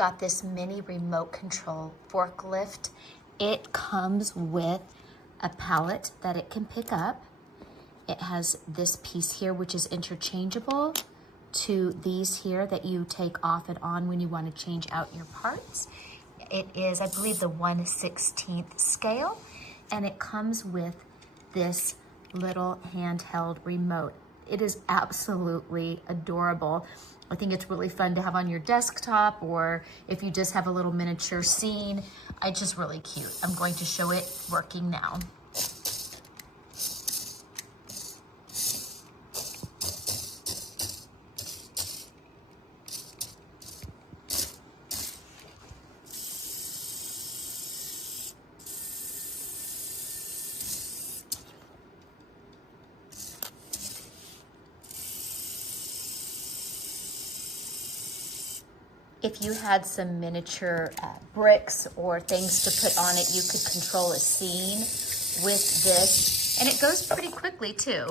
got this mini remote control forklift. It comes with a pallet that it can pick up. It has this piece here, which is interchangeable to these here that you take off and on when you want to change out your parts. It is, I believe, the 1/16 scale, and it comes with this little handheld remote. It is absolutely adorable. I think it's really fun to have on your desktop, or if you just have a little miniature scene. It's just really cute. I'm going to show it working now. If you had some miniature bricks or things to put on it, you could control a scene with this. And it goes pretty quickly too.